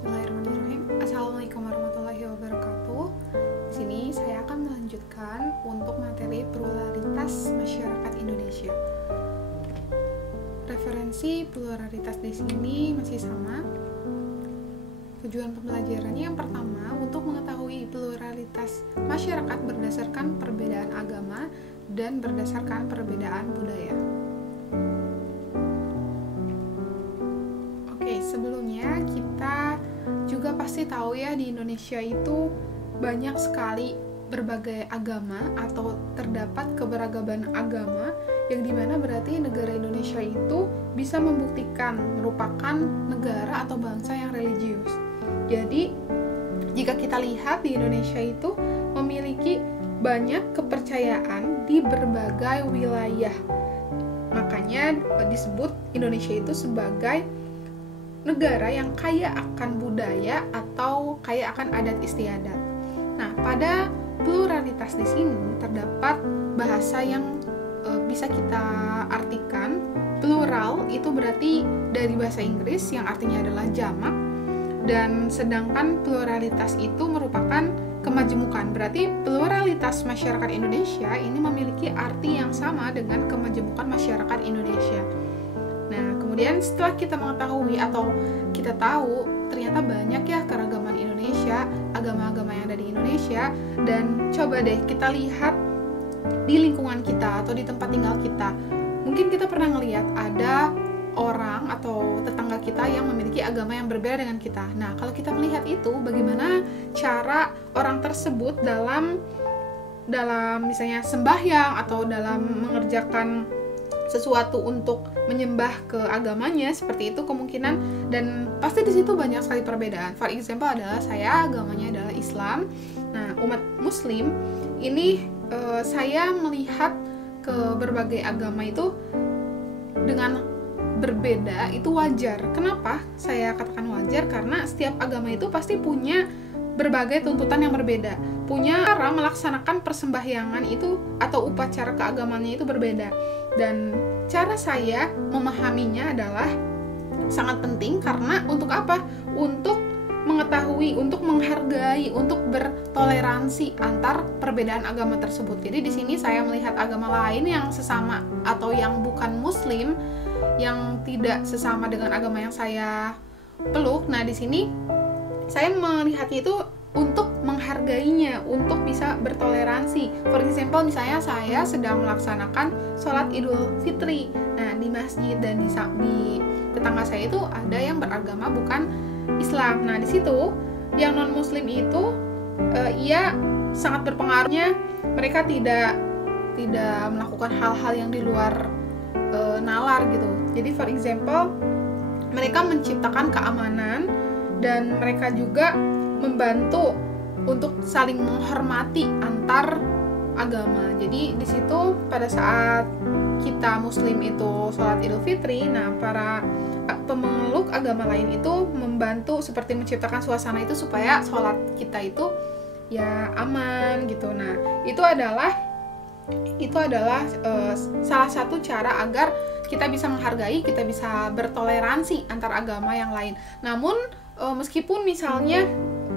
Bismillahirrahmanirrahim. Assalamualaikum warahmatullahi wabarakatuh. Di sini saya akan melanjutkan untuk materi pluralitas masyarakat Indonesia. Referensi pluralitas di sini masih sama. Tujuan pembelajarannya yang pertama untuk mengetahui pluralitas masyarakat berdasarkan perbedaan agama dan berdasarkan perbedaan budaya. Sebelumnya kita juga pasti tahu ya, di Indonesia itu banyak sekali berbagai agama atau terdapat keberagaman agama, yang dimana berarti negara Indonesia itu bisa membuktikan merupakan negara atau bangsa yang religius. Jadi jika kita lihat di Indonesia itu memiliki banyak kepercayaan di berbagai wilayah, makanya disebut Indonesia itu sebagai negara yang kaya akan budaya atau kaya akan adat istiadat. Nah, pada pluralitas di sini terdapat bahasa yang bisa kita artikan. Plural itu berarti dari bahasa Inggris yang artinya adalah jamak, dan sedangkan pluralitas itu merupakan kemajemukan. Berarti pluralitas masyarakat Indonesia ini memiliki arti yang sama dengan kemajemukan masyarakat Indonesia. Nah, kemudian setelah kita mengetahui atau kita tahu ternyata banyak ya keragaman Indonesia, agama-agama yang ada di Indonesia, dan coba deh kita lihat di lingkungan kita atau di tempat tinggal kita. Mungkin kita pernah ngelihat ada orang atau tetangga kita yang memiliki agama yang berbeda dengan kita. Nah, kalau kita melihat itu, bagaimana cara orang tersebut dalam misalnya sembahyang atau dalam mengerjakan sesuatu untuk menyembah ke agamanya, seperti itu kemungkinan, dan pasti di situ banyak sekali perbedaan. For example adalah saya agamanya adalah Islam. Nah, umat Muslim ini saya melihat ke berbagai agama itu dengan berbeda, itu wajar. Kenapa saya katakan wajar? Karena setiap agama itu pasti punya berbagai tuntutan yang berbeda, punya cara melaksanakan persembahyangan itu atau upacara keagamannya itu berbeda. Dan cara saya memahaminya adalah sangat penting, karena untuk apa? Untuk mengetahui, untuk menghargai, untuk bertoleransi antar perbedaan agama tersebut. Jadi di sini saya melihat agama lain yang sesama atau yang bukan Muslim, yang tidak sesama dengan agama yang saya peluk. Nah, di sini saya melihatnya itu untuk menghargainya, untuk bisa bertoleransi. For example, misalnya saya sedang melaksanakan sholat Idul Fitri. Nah, di masjid dan di tetangga saya itu ada yang beragama bukan Islam. Nah, di situ yang non Muslim itu ia sangat berpengaruhnya. Mereka tidak melakukan hal-hal yang di luar nalar gitu. Jadi for example, mereka menciptakan keamanan dan mereka juga membantu untuk saling menghormati antar agama. Jadi di situ pada saat kita Muslim itu sholat Idul Fitri, nah para pemeluk agama lain itu membantu seperti menciptakan suasana itu supaya sholat kita itu ya aman gitu. Nah, itu adalah salah satu cara agar kita bisa menghargai, kita bisa bertoleransi antar agama yang lain. Namun meskipun misalnya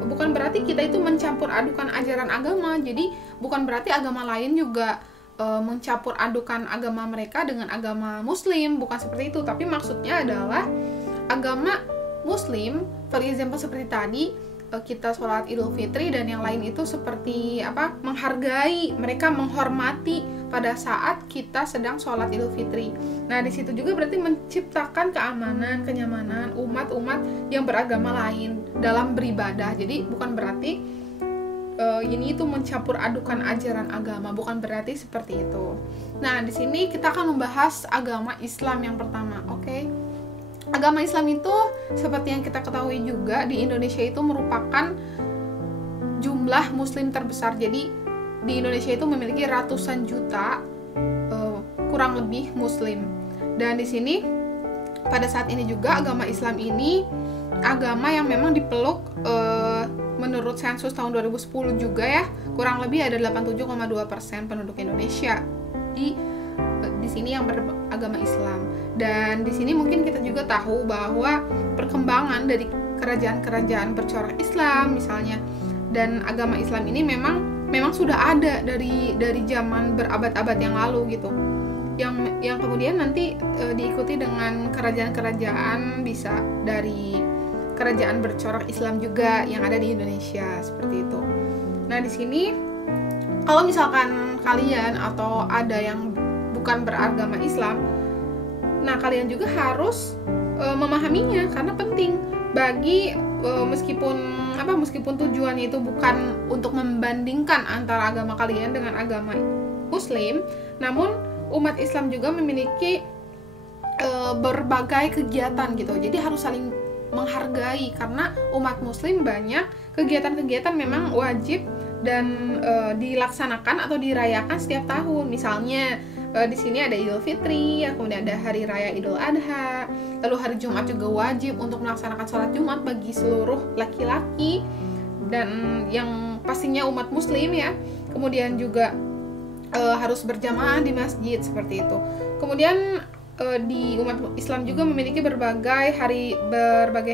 bukan berarti kita itu mencampur adukan ajaran agama, jadi bukan berarti agama lain juga mencampur adukan agama mereka dengan agama Muslim, bukan seperti itu. Tapi maksudnya adalah agama Muslim, for example seperti tadi kita sholat Idul Fitri dan yang lain itu seperti apa? Menghargai, mereka menghormati pada saat kita sedang sholat Idul Fitri. Nah, di situ juga berarti menciptakan keamanan, kenyamanan umat-umat yang beragama lain dalam beribadah. Jadi bukan berarti ini itu mencampur adukan ajaran agama, bukan berarti seperti itu. Nah, di sini kita akan membahas agama Islam yang pertama, oke? Agama Islam itu seperti yang kita ketahui juga di Indonesia itu merupakan jumlah Muslim terbesar. Jadi di Indonesia itu memiliki ratusan juta kurang lebih Muslim. Dan di sini pada saat ini juga agama Islam ini agama yang memang dipeluk menurut sensus tahun 2010 juga ya, kurang lebih ada 87,2% penduduk Indonesia di sini yang beragama Islam. Dan di sini mungkin kita juga tahu bahwa perkembangan dari kerajaan-kerajaan bercorak Islam misalnya. Dan agama Islam ini memang sudah ada dari zaman berabad-abad yang lalu gitu. Yang kemudian nanti diikuti dengan kerajaan-kerajaan, bisa dari kerajaan bercorak Islam juga yang ada di Indonesia seperti itu. Nah, di sini kalau misalkan kalian atau ada yang bukan beragama Islam, nah kalian juga harus memahaminya karena penting bagi meskipun tujuannya itu bukan untuk membandingkan antara agama kalian dengan agama Muslim, namun umat Islam juga memiliki berbagai kegiatan gitu. Jadi harus saling menghargai karena umat Muslim banyak kegiatan-kegiatan memang wajib dan dilaksanakan atau dirayakan setiap tahun. Misalnya di sini ada Idul Fitri, kemudian ada Hari Raya Idul Adha, lalu hari Jumat juga wajib untuk melaksanakan sholat Jumat bagi seluruh laki-laki dan yang pastinya umat Muslim ya. Kemudian juga harus berjamaah di masjid seperti itu. Kemudian di umat Islam juga memiliki berbagai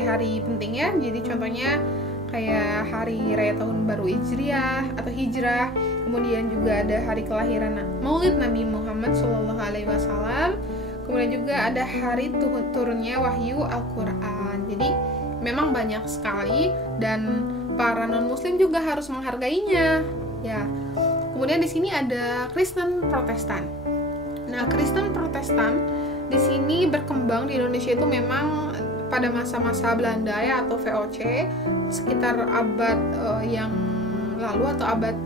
hari penting ya. Jadi contohnya kayak hari raya tahun baru Hijriah atau Hijrah. Kemudian juga ada hari kelahiran Maulid Nabi Muhammad SAW. Kemudian juga ada hari turunnya wahyu Al-Quran. Jadi memang banyak sekali dan para non-Muslim juga harus menghargainya ya. Kemudian di sini ada Kristen Protestan. Nah, Kristen Protestan di sini berkembang di Indonesia itu memang pada masa-masa Belanda ya atau VOC sekitar abad yang lalu atau abad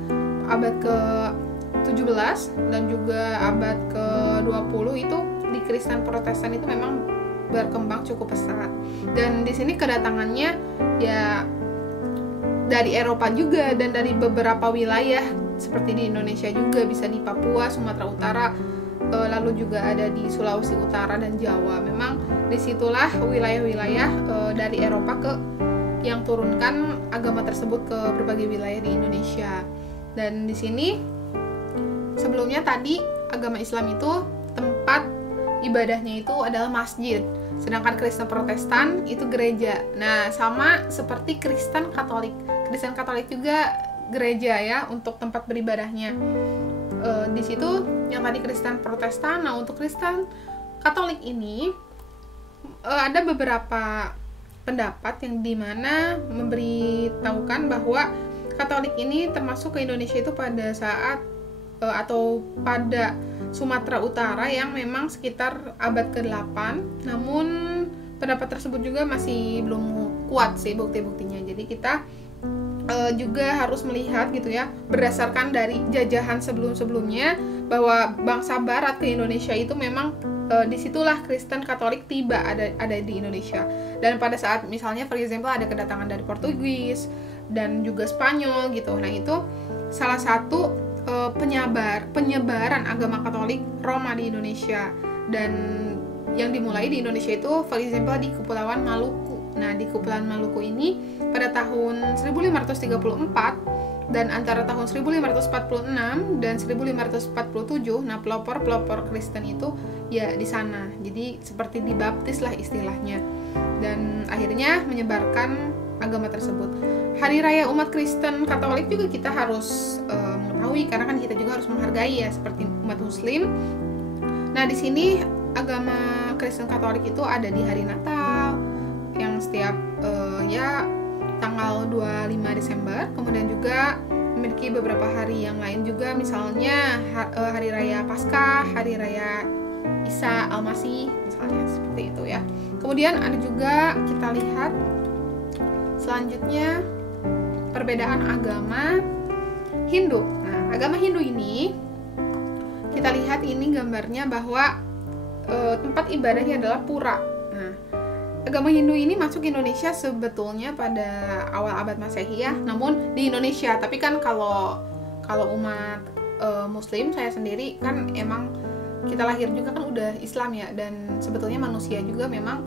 ke-17 dan juga abad ke-20 itu di Kristen Protestan itu memang berkembang cukup pesat. Dan di sini kedatangannya ya dari Eropa juga dan dari beberapa wilayah seperti di Indonesia juga, bisa di Papua, Sumatera Utara, lalu juga ada di Sulawesi Utara dan Jawa. Memang disitulah wilayah-wilayah dari Eropa yang turunkan agama tersebut ke berbagai wilayah di Indonesia. Dan di sini sebelumnya tadi agama Islam itu tempat ibadahnya itu adalah masjid, sedangkan Kristen Protestan itu gereja. Nah, sama seperti Kristen Katolik. Kristen Katolik juga gereja ya untuk tempat beribadahnya. Di situ yang tadi Kristen Protestan. Nah, untuk Kristen Katolik ini ada beberapa pendapat yang dimana memberitahukan bahwa Katolik ini termasuk ke Indonesia itu pada saat atau pada Sumatera Utara yang memang sekitar abad ke-8. Namun pendapat tersebut juga masih belum kuat sih bukti-buktinya. Jadi kita juga harus melihat gitu ya, berdasarkan dari jajahan sebelum-sebelumnya bahwa bangsa Barat ke Indonesia itu memang disitulah Kristen Katolik tiba ada di Indonesia. Dan pada saat misalnya for example ada kedatangan dari Portugis dan juga Spanyol gitu. Nah, itu salah satu penyebaran agama Katolik Roma di Indonesia, dan yang dimulai di Indonesia itu for example di Kepulauan Maluku. Nah, di Kepulauan Maluku ini pada tahun 1534 dan antara tahun 1546 dan 1547, nah pelopor Kristen itu ya di sana. Jadi seperti dibaptis lah istilahnya. Dan akhirnya menyebarkan agama tersebut. Hari raya umat Kristen Katolik juga kita harus mengetahui karena kan kita juga harus menghargai ya seperti umat Muslim. Nah, di sini agama Kristen Katolik itu ada di hari Natal yang setiap tanggal 25 Desember. Kemudian juga memiliki beberapa hari yang lain juga, misalnya hari raya Paskah, hari raya Isa Al-Masih misalnya, seperti itu ya. Kemudian ada juga kita lihat selanjutnya perbedaan agama Hindu. Nah, agama Hindu ini kita lihat ini gambarnya bahwa tempat ibadahnya adalah pura. Nah, agama Hindu ini masuk Indonesia sebetulnya pada awal abad Masehi ya, namun di Indonesia. Tapi kan kalau umat Muslim, saya sendiri kan emang kita lahir juga kan udah Islam ya, dan sebetulnya manusia juga memang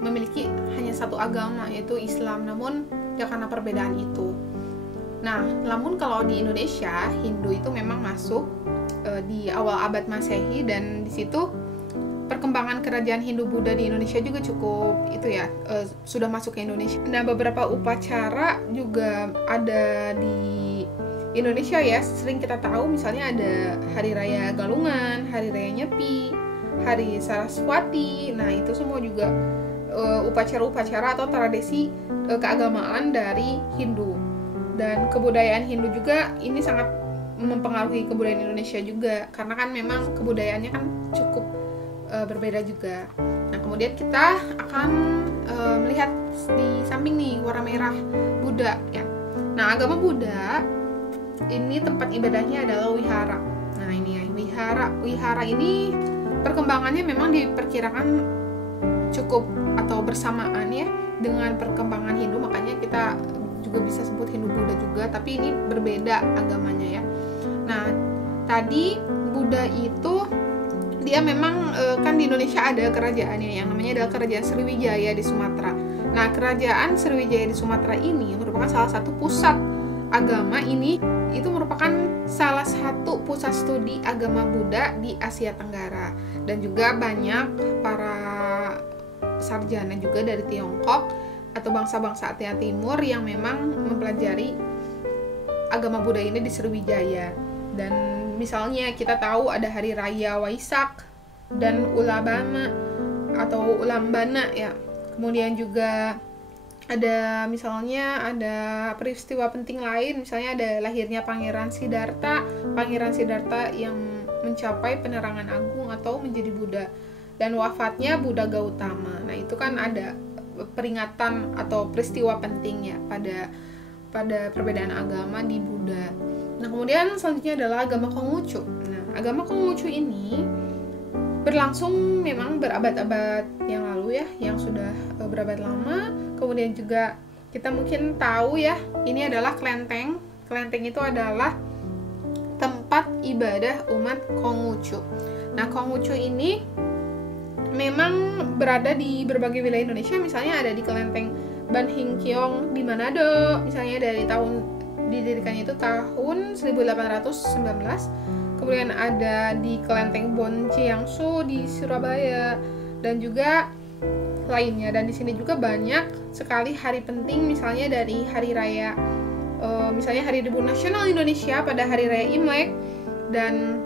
memiliki hanya satu agama yaitu Islam, namun ya karena perbedaan itu. Nah, namun kalau di Indonesia Hindu itu memang masuk di awal abad Masehi, dan di situ perkembangan kerajaan Hindu-Buddha di Indonesia juga cukup itu ya, sudah masuk ke Indonesia. Nah, beberapa upacara juga ada di Indonesia ya, sering kita tahu, misalnya ada Hari Raya Galungan, Hari Raya Nyepi, Hari Saraswati. Nah, itu semua juga upacara-upacara atau tradisi keagamaan dari Hindu. Dan kebudayaan Hindu juga ini sangat mempengaruhi kebudayaan Indonesia juga, karena kan memang kebudayaannya kan cukup berbeda juga. Nah, kemudian kita akan melihat di samping nih warna merah, Buddha ya. Nah, agama Buddha ini tempat ibadahnya adalah wihara. Nah, ini ya, wihara ini perkembangannya memang diperkirakan cukup atau bersamaan ya dengan perkembangan Hindu, makanya kita juga bisa sebut Hindu-Buddha juga, tapi ini berbeda agamanya ya. Nah, tadi Buddha itu dia memang kan di Indonesia ada kerajaannya yang namanya adalah Kerajaan Sriwijaya di Sumatera. Nah, Kerajaan Sriwijaya di Sumatera ini merupakan salah satu pusat agama. Ini itu merupakan salah satu pusat studi agama Buddha di Asia Tenggara, dan juga banyak para sarjana juga dari Tiongkok atau bangsa-bangsa Asia Timur yang memang mempelajari agama Buddha ini di Sriwijaya. Dan misalnya kita tahu ada hari raya Waisak dan Ulabama atau Ulambana ya. Kemudian juga ada misalnya ada peristiwa penting lain, misalnya ada lahirnya Pangeran Siddhartha yang mencapai penerangan agung atau menjadi Buddha, dan wafatnya Buddha Gautama. Nah, itu kan ada peringatan atau peristiwa penting ya pada perbedaan agama di Buddha. Nah, kemudian selanjutnya adalah agama Konghucu. Nah, agama Konghucu ini berlangsung memang berabad-abad yang lalu ya, yang sudah berabad lama. Kemudian juga kita mungkin tahu ya, ini adalah kelenteng. Kelenteng itu adalah tempat ibadah umat Konghucu. Nah, Konghucu ini memang berada di berbagai wilayah Indonesia, misalnya ada di kelenteng Ban Hing Kiong di Manado, misalnya dari tahun didirikannya itu tahun 1819. Kemudian ada di kelenteng Bon Jiangsu di Surabaya, dan juga lainnya. Dan di sini juga banyak sekali hari penting, misalnya dari hari raya misalnya Hari Ibu Nasional Indonesia pada hari raya Imlek. Dan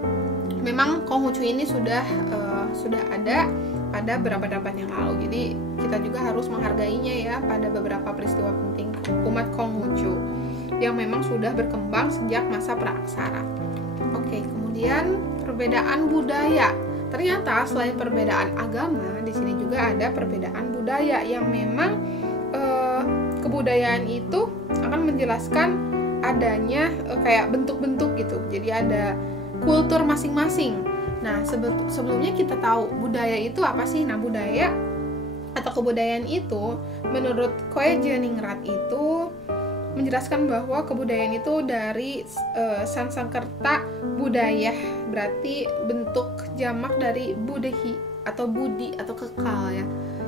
memang Konghucu ini sudah ada pada beberapa abad yang lalu. Jadi kita juga harus menghargainya ya pada beberapa peristiwa penting umat Konghucu yang memang sudah berkembang sejak masa praaksara. Oke, kemudian perbedaan budaya. Ternyata selain perbedaan agama, di sini juga ada perbedaan budaya yang memang kebudayaan itu akan menjelaskan adanya kayak bentuk-bentuk gitu. Jadi ada kultur masing-masing. Nah, sebelumnya kita tahu budaya itu apa sih? Nah, budaya atau kebudayaan itu menurut Koe Jeningrat itu menjelaskan bahwa kebudayaan itu dari Sanskerta budaya, berarti bentuk jamak dari budehi atau budi atau kekal ya.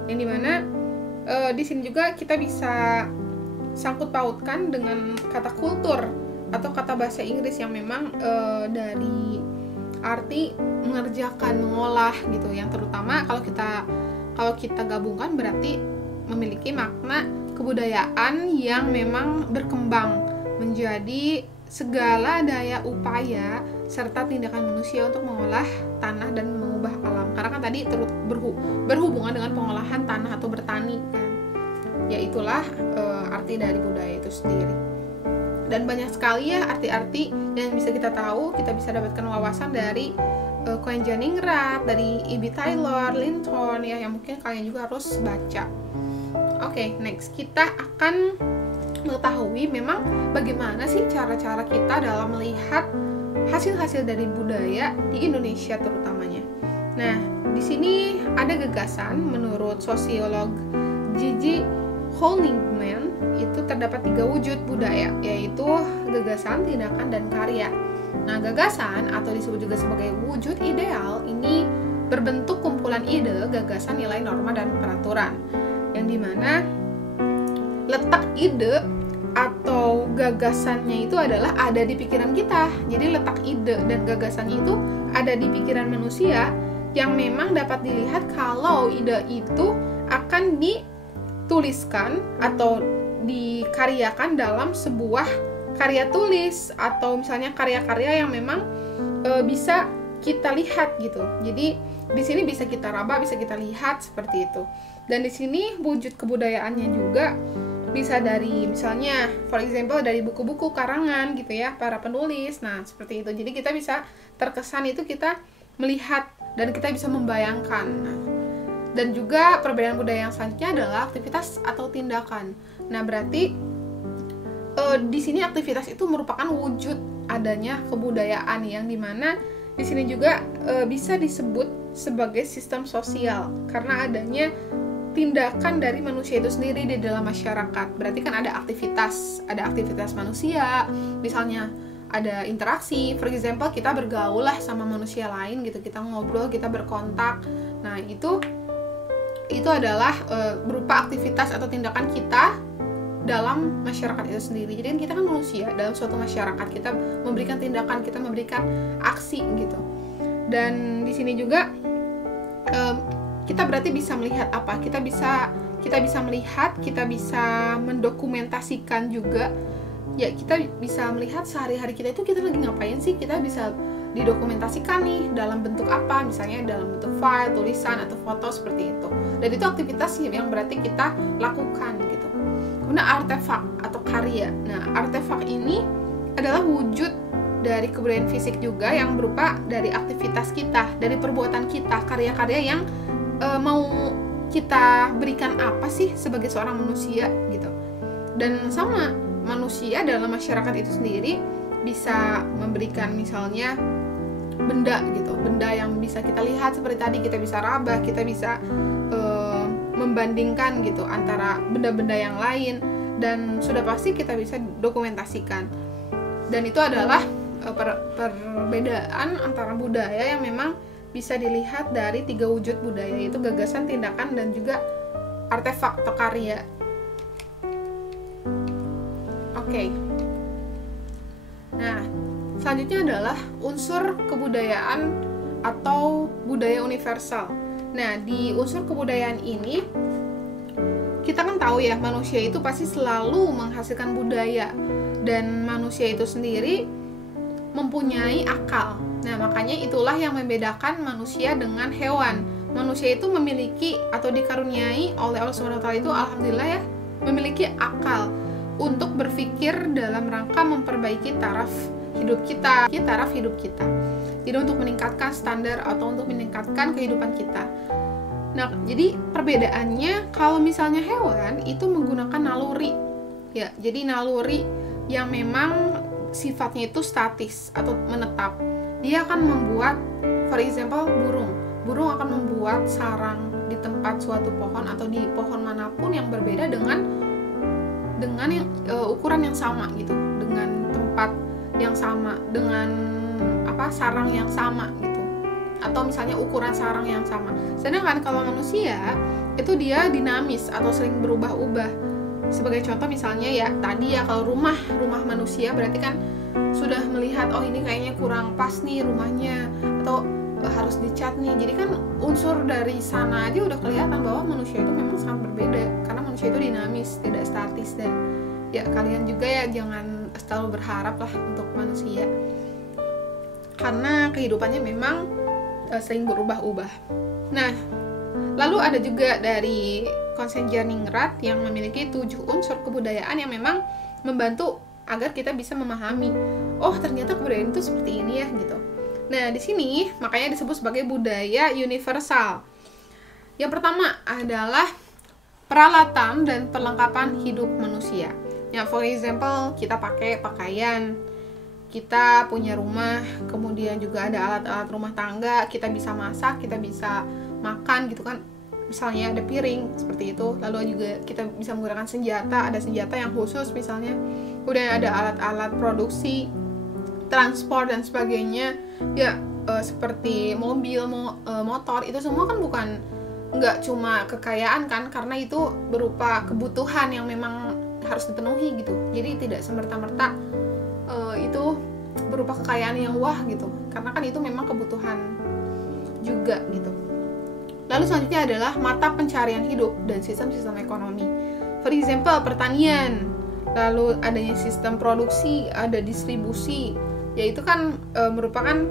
Yang dimana di sini juga kita bisa sangkut pautkan dengan kata kultur atau kata bahasa Inggris yang memang dari arti mengerjakan, mengolah gitu, yang terutama kalau kita gabungkan berarti memiliki makna kebudayaan yang memang berkembang menjadi segala daya upaya serta tindakan manusia untuk mengolah tanah dan mengubah alam. Karena kan tadi berhubungan dengan pengolahan tanah atau bertani kan. Ya itulah arti dari budaya itu sendiri. Dan banyak sekali ya arti-arti yang bisa kita tahu, kita bisa dapatkan wawasan dari Koen Jeningrat, dari E.B. Taylor, Linton ya, yang mungkin kalian juga harus baca. Oke, next kita akan mengetahui memang bagaimana sih cara-cara kita dalam melihat hasil-hasil dari budaya di Indonesia terutamanya. Nah, di sini ada gagasan menurut sosiolog Gigi Hollingman, itu terdapat 3 wujud budaya, yaitu gagasan, tindakan, dan karya. Nah, gagasan atau disebut juga sebagai wujud ideal ini berbentuk kumpulan ide, gagasan, nilai, norma, dan peraturan, yang dimana letak ide atau gagasannya itu adalah ada di pikiran kita. Jadi letak ide dan gagasannya itu ada di pikiran manusia. yang memang dapat dilihat kalau ide itu akan dituliskan atau dikaryakan dalam sebuah karya tulis, atau misalnya karya-karya yang memang bisa kita lihat gitu. Jadi di sini bisa kita raba, bisa kita lihat seperti itu. Dan di sini wujud kebudayaannya juga bisa dari misalnya for example dari buku-buku karangan gitu ya, para penulis. Nah, seperti itu. Jadi kita bisa terkesan itu kita melihat dan kita bisa membayangkan. Nah, dan juga perbedaan budaya yang selanjutnya adalah aktivitas atau tindakan. Nah, berarti di sini aktivitas itu merupakan wujud adanya kebudayaan, yang dimana di sini juga bisa disebut sebagai sistem sosial karena adanya tindakan dari manusia itu sendiri di dalam masyarakat. Berarti kan ada aktivitas manusia, misalnya ada interaksi, for example kita bergaul lah sama manusia lain gitu, kita ngobrol, kita berkontak. Nah, itu adalah berupa aktivitas atau tindakan kita dalam masyarakat itu sendiri. Jadi kita kan manusia dalam suatu masyarakat, kita memberikan tindakan, kita memberikan aksi gitu. Dan di sini juga kita berarti bisa melihat apa? Kita bisa melihat, kita bisa mendokumentasikan juga. Ya, kita bisa melihat sehari-hari kita itu kita lagi ngapain sih? Kita bisa didokumentasikan nih dalam bentuk apa? Misalnya dalam bentuk file, tulisan, atau foto seperti itu. Dan itu aktivitas yang berarti kita lakukan gitu. Kemudian artefak atau karya. Nah, artefak ini adalah wujud dari kebudayaan fisik juga yang berupa dari aktivitas kita, dari perbuatan kita, karya-karya yang mau kita berikan apa sih sebagai seorang manusia gitu. Dan sama manusia dalam masyarakat itu sendiri bisa memberikan misalnya benda gitu, benda yang bisa kita lihat seperti tadi, kita bisa raba, kita bisa membandingkan gitu antara benda-benda yang lain, dan sudah pasti kita bisa dokumentasikan. Dan itu adalah perbedaan antara budaya yang memang bisa dilihat dari 3 wujud budaya, yaitu gagasan, tindakan, dan juga artefak atau karya. Oke. Nah, selanjutnya adalah unsur kebudayaan atau budaya universal. Nah, di unsur kebudayaan ini kita kan tahu ya, manusia itu pasti selalu menghasilkan budaya, dan manusia itu sendiri mempunyai akal. Nah, makanya itulah yang membedakan manusia dengan hewan. Manusia itu memiliki atau dikaruniai oleh Allah SWT itu, alhamdulillah ya, memiliki akal untuk berpikir dalam rangka memperbaiki taraf hidup kita. Jadi untuk meningkatkan standar atau untuk meningkatkan kehidupan kita. Nah, jadi perbedaannya kalau misalnya hewan itu menggunakan naluri. Ya, jadi naluri yang memang sifatnya itu statis atau menetap. Dia akan membuat, for example, burung akan membuat sarang di tempat suatu pohon atau di pohon manapun yang berbeda dengan yang ukuran yang sama gitu, dengan tempat yang sama, dengan sarang yang sama gitu, atau misalnya ukuran sarang yang sama. Sedangkan kalau manusia itu dia dinamis atau sering berubah-ubah. Sebagai contoh misalnya ya tadi ya, kalau rumah manusia berarti kan sudah melihat, oh ini kayaknya kurang pas nih rumahnya, atau harus dicat nih. Jadi kan unsur dari sana aja udah kelihatan bahwa manusia itu memang sangat berbeda, karena manusia itu dinamis, tidak statis. Dan ya kalian juga ya jangan selalu berharap lah untuk manusia, karena kehidupannya memang sering berubah-ubah. Nah, lalu ada juga dari Konsen-Jarningrat yang memiliki 7 unsur kebudayaan yang memang membantu agar kita bisa memahami, oh ternyata kebudayaan itu seperti ini ya gitu. Nah, di sini makanya disebut sebagai budaya universal. Yang pertama adalah peralatan dan perlengkapan hidup manusia. Ya, for example, kita pakai pakaian, kita punya rumah, kemudian juga ada alat-alat rumah tangga, kita bisa masak, kita bisa makan gitu kan. Misalnya ada piring seperti itu. Lalu juga kita bisa menggunakan senjata, ada senjata yang khusus misalnya. Kemudian ada alat-alat produksi, transport dan sebagainya. Ya, seperti mobil, motor, itu semua kan nggak cuma kekayaan kan, karena itu berupa kebutuhan yang memang harus dipenuhi gitu. Jadi tidak semerta-merta itu berupa kekayaan yang wah gitu, karena kan itu memang kebutuhan. juga gitu. Lalu selanjutnya adalah mata pencarian hidup dan sistem-sistem ekonomi. For example, pertanian, lalu adanya sistem produksi, ada distribusi, yaitu kan merupakan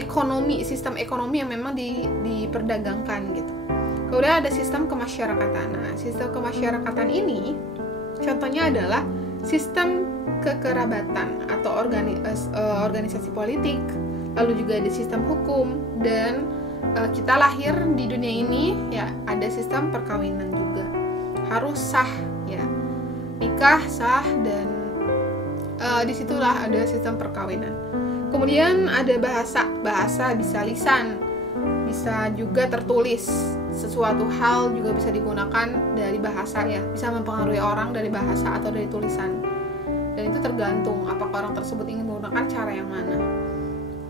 ekonomi, sistem ekonomi yang memang diperdagangkan gitu. Kemudian ada sistem kemasyarakatan. Nah, sistem kemasyarakatan ini contohnya adalah sistem kekerabatan atau organisasi politik, lalu juga ada sistem hukum, dan kita lahir di dunia ini ya ada sistem perkawinan juga, harus sah ya, nikah sah, dan disitulah ada sistem perkawinan. Kemudian ada bahasa bisa lisan, bisa juga tertulis, sesuatu hal juga bisa digunakan dari bahasa ya, bisa mempengaruhi orang dari bahasa atau dari tulisan, dan itu tergantung apakah orang tersebut ingin menggunakan cara yang mana.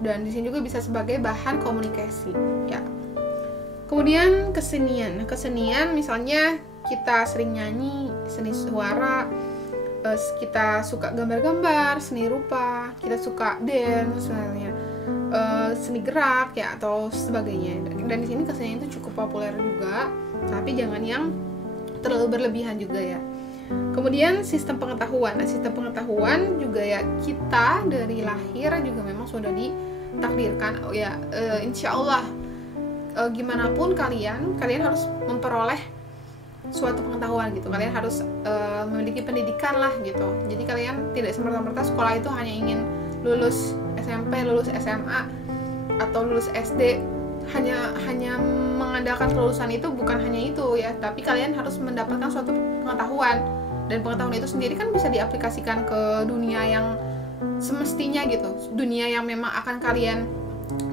Dan di sini juga bisa sebagai bahan komunikasi ya. Kemudian kesenian. Kesenian misalnya kita sering nyanyi, seni suara, kita suka gambar-gambar, seni rupa, kita suka dance misalnya, seni gerak ya atau sebagainya. Dan di sini kesenian itu cukup populer juga, tapi jangan yang terlalu berlebihan juga ya. Kemudian sistem pengetahuan. Nah, sistem pengetahuan juga ya, kita dari lahir juga memang sudah ditakdirkan insya Allah gimana pun kalian harus memperoleh suatu pengetahuan gitu. Kalian harus memiliki pendidikan lah gitu. Jadi kalian tidak semerta-merta sekolah itu hanya ingin lulus SMP, lulus SMA atau lulus SD, hanya mengandalkan kelulusan itu, bukan hanya itu ya, tapi kalian harus mendapatkan suatu pengetahuan, dan pengetahuan itu sendiri kan bisa diaplikasikan ke dunia yang semestinya gitu, dunia yang memang akan kalian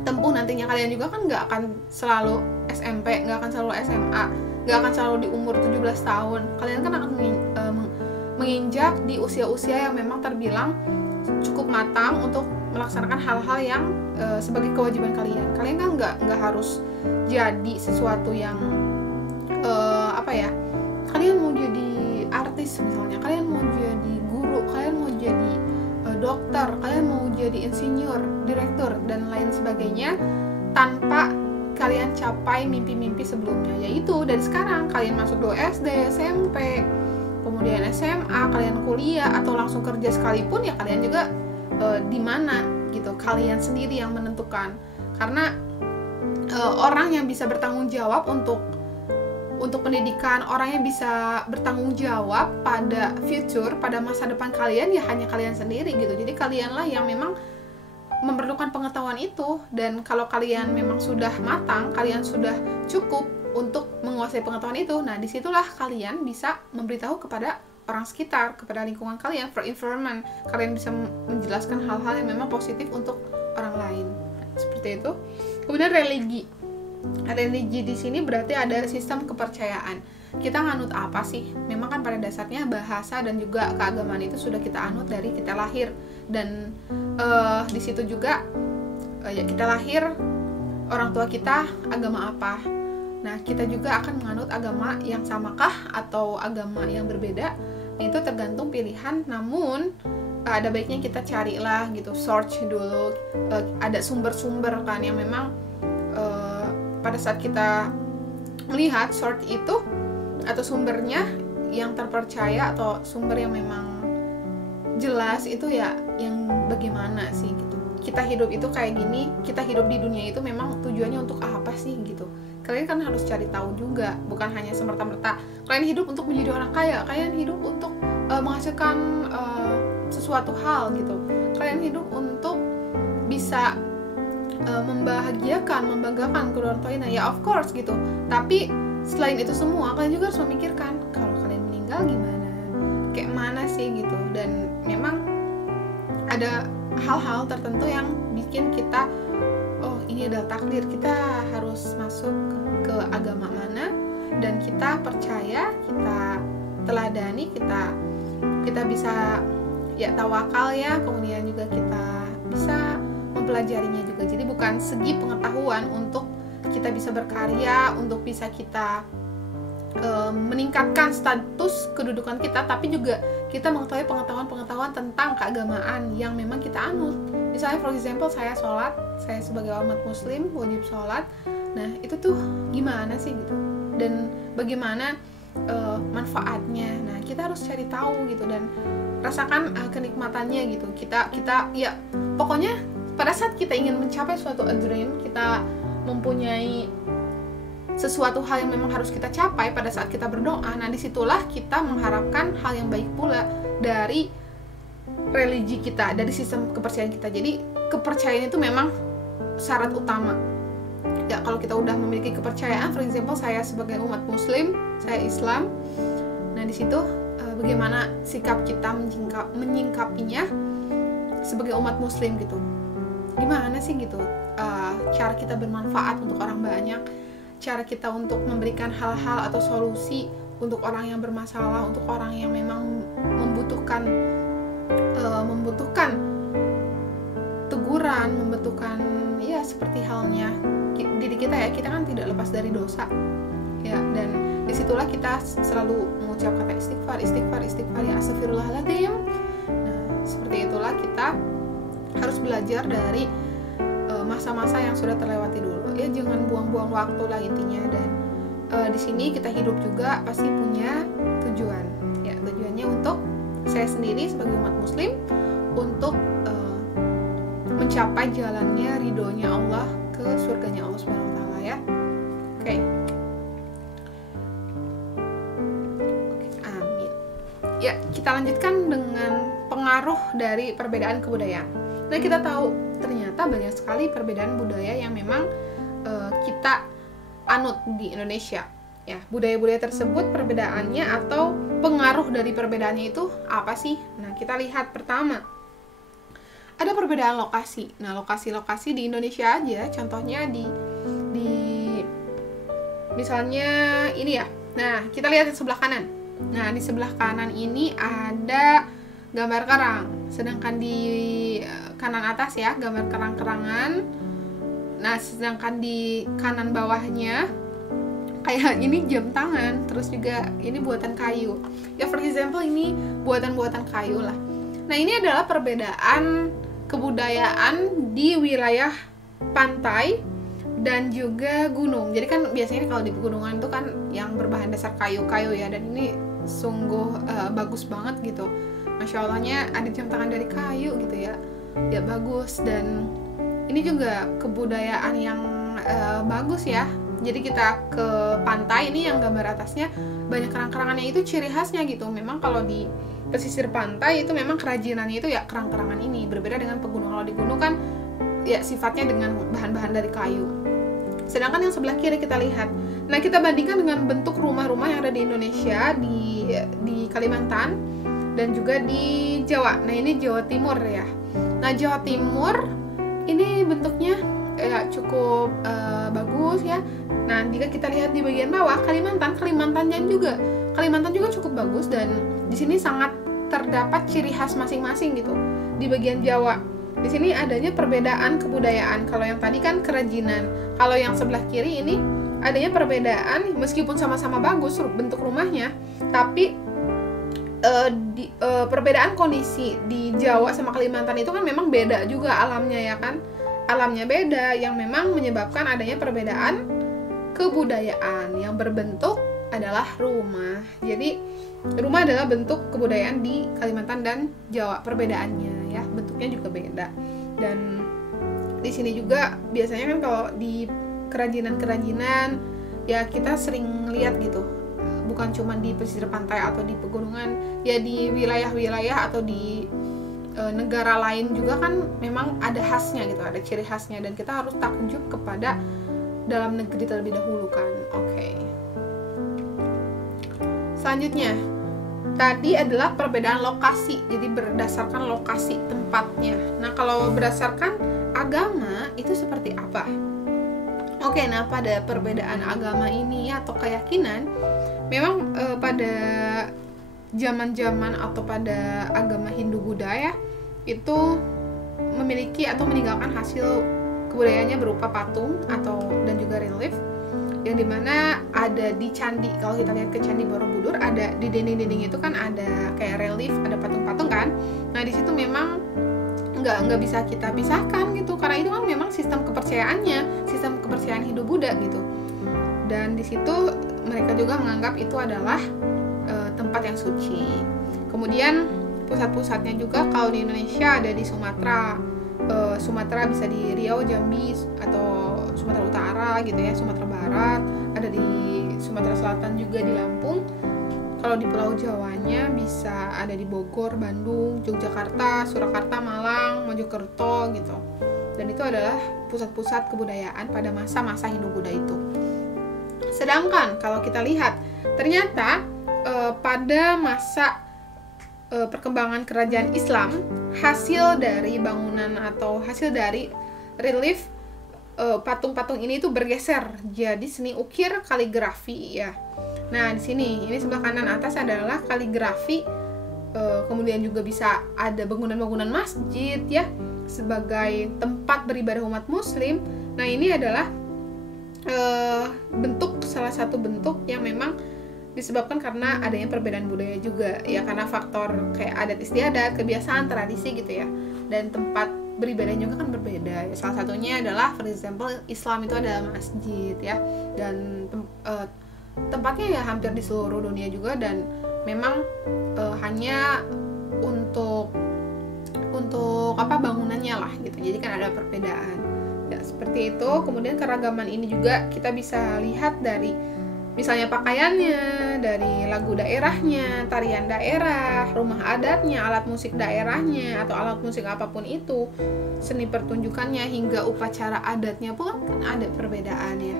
tempuh nantinya. Kalian juga kan nggak akan selalu SMP, nggak akan selalu SMA, nggak akan selalu di umur 17 tahun. Kalian kan akan menginjak di usia-usia yang memang terbilang cukup matang untuk melaksanakan hal-hal yang sebagai kewajiban kalian. Kalian kan nggak harus jadi sesuatu yang kalian mau jadi artis misalnya, kalian mau jadi guru, kalian mau jadi dokter, kalian mau jadi insinyur, direktur, dan lain sebagainya, tanpa kalian capai mimpi-mimpi sebelumnya. Yaitu dari sekarang kalian masuk dulu SD, SMP, kemudian SMA, kalian kuliah atau langsung kerja sekalipun ya, kalian juga di mana gitu, kalian sendiri yang menentukan. Karena orang yang bisa bertanggung jawab untuk pendidikan, orang yang bisa bertanggung jawab pada future, pada masa depan kalian ya hanya kalian sendiri gitu. Jadi kalianlah yang memang memerlukan pengetahuan itu, dan kalau kalian memang sudah matang, kalian sudah cukup untuk menguasai pengetahuan itu, nah disitulah kalian bisa memberitahu kepada orang sekitar, kepada lingkungan kalian, for environment. Kalian bisa menjelaskan hal-hal yang memang positif untuk orang lain. Seperti itu. Kemudian religi. Religi di sini berarti ada sistem kepercayaan. Kita nganut apa sih? Memang kan pada dasarnya bahasa dan juga keagamaan itu sudah kita anut dari kita lahir, dan di situ juga ya kita lahir, orang tua kita agama apa. Nah, kita juga akan menganut agama yang samakah atau agama yang berbeda. Nah, itu tergantung pilihan, namun ada baiknya kita carilah gitu, search dulu, ada sumber-sumber kan yang memang pada saat kita melihat search itu atau sumbernya yang terpercaya atau sumber yang memang jelas itu ya, yang bagaimana sih gitu. Kita hidup itu kayak gini, kita hidup di dunia itu memang tujuannya untuk apa sih gitu. Kalian kan harus cari tahu juga, bukan hanya semerta-merta kalian hidup untuk menjadi orang kaya, kalian hidup untuk menghasilkan sesuatu hal gitu. Kalian hidup untuk bisa membahagiakan, membanggakan kedua orang tuanya, ya of course gitu. Tapi selain itu semua, kalian juga harus memikirkan kalau kalian meninggal gimana, kayak mana sih gitu. Dan memang ada hal-hal tertentu yang bikin kita, oh ini adalah takdir, kita harus masuk ke agama mana, dan kita percaya, kita teladani, kita bisa ya tawakal ya, kemudian juga kita bisa mempelajarinya juga. Jadi bukan segi pengetahuan untuk kita bisa berkarya, untuk bisa kita meningkatkan status kedudukan kita, tapi juga kita mengetahui pengetahuan-pengetahuan tentang keagamaan yang memang kita anut. Misalnya for example, saya sholat saya sebagai umat muslim wajib sholat. Nah itu tuh gimana sih gitu, dan bagaimana manfaatnya. Nah kita harus cari tahu gitu dan rasakan kenikmatannya gitu. Kita ya pokoknya pada saat kita ingin mencapai suatu dream, kita mempunyai sesuatu hal yang memang harus kita capai pada saat kita berdoa. Nah disitulah kita mengharapkan hal yang baik pula dari religi kita, dari sistem kepercayaan kita. Jadi kepercayaan itu memang syarat utama. Ya kalau kita udah memiliki kepercayaan, for example saya sebagai umat muslim, saya Islam. Nah di situ bagaimana sikap kita menyingkapinya sebagai umat muslim gitu. Gimana sih gitu cara kita bermanfaat untuk orang banyak, cara kita untuk memberikan hal-hal atau solusi untuk orang yang bermasalah, untuk orang yang memang membutuhkan teguran, membutuhkan ya seperti halnya diri kita ya, kita kan tidak lepas dari dosa ya, dan disitulah kita selalu mengucap kata istighfar ya, astagfirullahaladzim. Nah seperti itulah kita harus belajar dari masa-masa yang sudah terlewati dulu ya, jangan buang-buang waktu lah intinya. Dan di sini kita hidup juga pasti punya tujuan ya, tujuannya untuk saya sendiri sebagai umat muslim untuk mencapai jalannya ridhonya Allah, ke surganya Allah Subhanahu wa taala ya. Oke. Amin. Ya, kita lanjutkan dengan pengaruh dari perbedaan kebudayaan. Nah, kita tahu ternyata banyak sekali perbedaan budaya yang memang kita anut di Indonesia. Ya, budaya-budaya tersebut perbedaannya atau pengaruh dari perbedaannya itu apa sih? Nah, kita lihat pertama, ada perbedaan lokasi. Nah, lokasi-lokasi di Indonesia aja, contohnya di misalnya ini ya. Nah, kita lihat di sebelah kanan. Nah, di sebelah kanan ini ada gambar kerang, sedangkan di kanan atas ya gambar kerang-kerangan. Nah, sedangkan di kanan bawahnya kayak ini jam tangan, terus juga ini buatan kayu. Ya, for example ini buatan-buatan kayu lah. Nah, ini adalah perbedaan kebudayaan di wilayah pantai dan juga gunung. Jadi kan biasanya kalau di pegunungan itu kan yang berbahan dasar kayu-kayu ya, dan ini sungguh bagus banget gitu. Masya Allahnya ada jam tangan dari kayu gitu ya, ya bagus. Dan ini juga kebudayaan yang bagus ya. Jadi kita ke pantai, ini yang gambar atasnya banyak kerang-kerangannya, itu ciri khasnya gitu. Memang kalau di pesisir pantai itu memang kerajinannya itu ya kerang-kerangan ini, berbeda dengan pegunungan. Kalau di gunung kan ya sifatnya dengan bahan-bahan dari kayu. Sedangkan yang sebelah kiri kita lihat, nah kita bandingkan dengan bentuk rumah-rumah yang ada di Indonesia, di Kalimantan dan juga di Jawa. Nah ini Jawa Timur ya. Nah Jawa Timur ini bentuknya ya cukup bagus ya. Nah jika kita lihat di bagian bawah Kalimantan juga cukup bagus, dan di sini sangat terdapat ciri khas masing-masing gitu. Di bagian Jawa, di sini adanya perbedaan kebudayaan. Kalau yang tadi kan kerajinan, kalau yang sebelah kiri ini adanya perbedaan meskipun sama-sama bagus bentuk rumahnya, tapi perbedaan kondisi di Jawa sama Kalimantan itu kan memang beda juga alamnya ya kan. Alamnya beda, yang memang menyebabkan adanya perbedaan kebudayaan yang berbentuk adalah rumah. Jadi rumah adalah bentuk kebudayaan di Kalimantan dan Jawa, perbedaannya ya, bentuknya juga beda. Dan di sini juga biasanya kan kalau di kerajinan-kerajinan ya kita sering lihat gitu, bukan cuma di pesisir pantai atau di pegunungan, ya di wilayah-wilayah atau di negara lain juga kan memang ada khasnya gitu, ada ciri khasnya, dan kita harus takjub kepada dalam negeri terlebih dahulu kan. Oke. Selanjutnya, tadi adalah perbedaan lokasi, jadi berdasarkan lokasi tempatnya. Nah, kalau berdasarkan agama itu seperti apa? Oke, nah pada perbedaan agama ini atau keyakinan, memang pada zaman-zaman atau pada agama Hindu Buddha ya, itu memiliki atau meninggalkan hasil kebudayaannya berupa patung atau dan juga relief, yang dimana ada di candi. Kalau kita lihat ke Candi Borobudur, ada di dinding-dinding itu kan ada kayak relief, ada patung-patung kan. Nah di situ memang nggak bisa kita pisahkan gitu, karena itu kan memang sistem kepercayaannya, sistem kepercayaan Hindu Buddha gitu. Dan di situ mereka juga menganggap itu adalah tempat yang suci. Kemudian pusat-pusatnya juga kalau di Indonesia ada di Sumatera. Sumatera bisa di Riau, Jambi, atau Sumatera Utara gitu ya, Sumatera Barat, ada di Sumatera Selatan juga di Lampung. Kalau di Pulau Jawanya bisa ada di Bogor, Bandung, Yogyakarta, Surakarta, Malang, Mojokerto gitu. Dan itu adalah pusat-pusat kebudayaan pada masa-masa Hindu-Buddha itu. Sedangkan kalau kita lihat, ternyata pada masa perkembangan kerajaan Islam, hasil dari bangunan atau hasil dari relief patung-patung ini itu bergeser jadi seni ukir kaligrafi ya. Nah, di sini ini sebelah kanan atas adalah kaligrafi, kemudian juga bisa ada bangunan-bangunan masjid ya sebagai tempat beribadah umat muslim. Nah, ini adalah salah satu bentuk yang memang disebabkan karena adanya perbedaan budaya juga ya, karena faktor kayak adat istiadat, kebiasaan, tradisi gitu ya, dan tempat beribadah juga kan berbeda ya. Salah satunya adalah for example Islam itu adalah masjid ya, dan tempatnya ya hampir di seluruh dunia juga, dan memang hanya untuk bangunannya lah gitu, jadi kan ada perbedaan ya, seperti itu. Kemudian keragaman ini juga kita bisa lihat dari misalnya pakaiannya, dari lagu daerahnya, tarian daerah, rumah adatnya, alat musik daerahnya, atau alat musik apapun itu, seni pertunjukannya, hingga upacara adatnya pun kan ada perbedaan ya.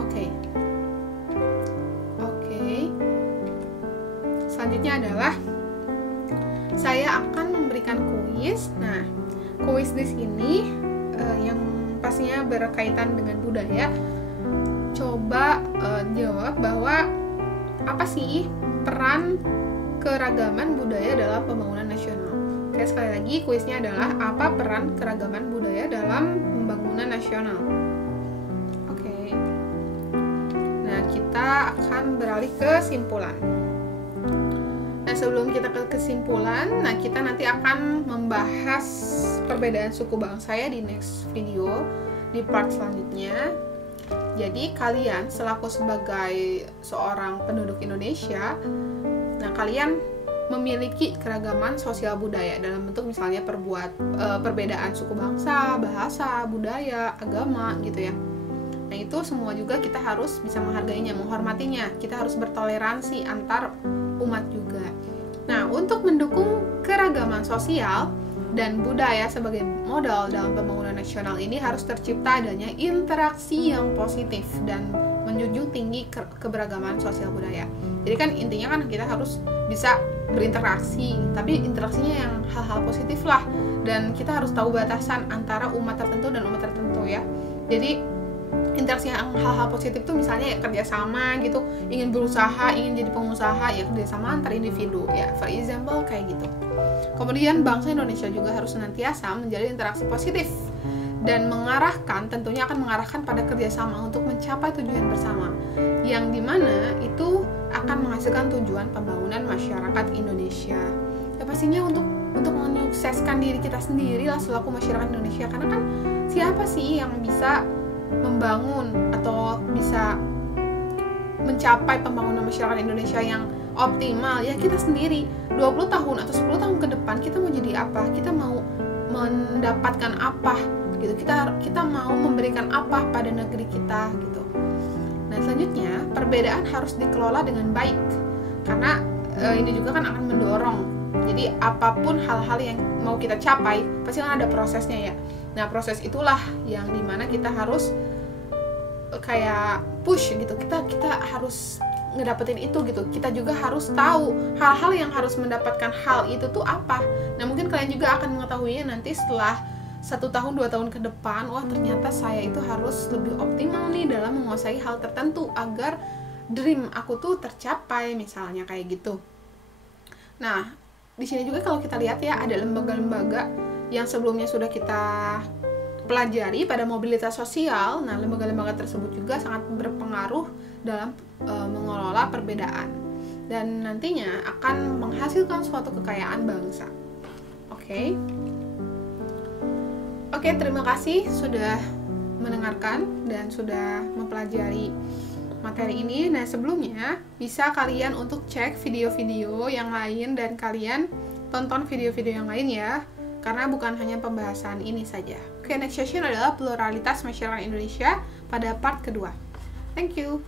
Oke. Selanjutnya adalah saya akan memberikan kuis. Nah, kuis di sini yang pastinya berkaitan dengan budaya. Coba jawab bahwa apa sih peran keragaman budaya dalam pembangunan nasional. Oke, sekali lagi kuisnya adalah apa peran keragaman budaya dalam pembangunan nasional. Oke. Nah, kita akan beralih ke kesimpulan. Nah, sebelum kita ke kesimpulan, nah kita nanti akan membahas perbedaan suku bangsa ya di next video, di part selanjutnya. Jadi kalian selaku sebagai seorang penduduk Indonesia, nah kalian memiliki keragaman sosial budaya dalam bentuk misalnya perbedaan suku bangsa, bahasa, budaya, agama gitu ya. Nah, itu semua juga kita harus bisa menghargainya, menghormatinya. Kita harus bertoleransi antar umat juga. Nah, untuk mendukung keragaman sosial dan budaya sebagai modal dalam pembangunan nasional ini harus tercipta adanya interaksi yang positif dan menjunjung tinggi keberagaman sosial budaya. Jadi kan intinya kan kita harus bisa berinteraksi, tapi interaksinya yang hal-hal positif lah, dan kita harus tahu batasan antara umat tertentu dan umat tertentu ya. Jadi interaksi yang hal-hal positif tuh misalnya ya kerjasama gitu, ingin berusaha, ingin jadi pengusaha ya kerjasama antar individu ya, for example kayak gitu. Kemudian bangsa Indonesia juga harus senantiasa menjalin interaksi positif dan tentunya akan mengarahkan pada kerjasama untuk mencapai tujuan bersama, yang dimana itu akan menghasilkan tujuan pembangunan masyarakat Indonesia. Ya pastinya untuk menyukseskan diri kita sendiri lah selaku masyarakat Indonesia, karena kan siapa sih yang bisa membangun atau bisa mencapai pembangunan masyarakat Indonesia yang optimal ya kita sendiri. 20 tahun atau 10 tahun ke depan kita mau jadi apa, kita mau mendapatkan apa gitu, kita mau memberikan apa pada negeri kita gitu. Nah, selanjutnya perbedaan harus dikelola dengan baik, karena ini juga kan akan mendorong, jadi apapun hal-hal yang mau kita capai pasti kan ada prosesnya ya. Nah, proses itulah yang dimana kita harus kayak push gitu, kita harus ngedapetin itu gitu. Kita juga harus tahu hal-hal yang harus mendapatkan hal itu tuh apa. Nah, mungkin kalian juga akan mengetahuinya nanti setelah 1 tahun 2 tahun ke depan. Wah, ternyata saya itu harus lebih optimal nih dalam menguasai hal tertentu agar dream aku tuh tercapai, misalnya kayak gitu. Nah, di sini juga kalau kita lihat ya, ada lembaga-lembaga yang sebelumnya sudah kita pelajari pada mobilitas sosial. Nah, lembaga-lembaga tersebut juga sangat berpengaruh dalam mengelola perbedaan dan nantinya akan menghasilkan suatu kekayaan bangsa. Oke. Oke, terima kasih sudah mendengarkan dan sudah mempelajari materi ini. Nah, sebelumnya bisa kalian untuk cek video-video yang lain dan kalian tonton video-video yang lain ya, karena bukan hanya pembahasan ini saja. Oke, next session adalah pluralitas masyarakat Indonesia pada part kedua. Thank you.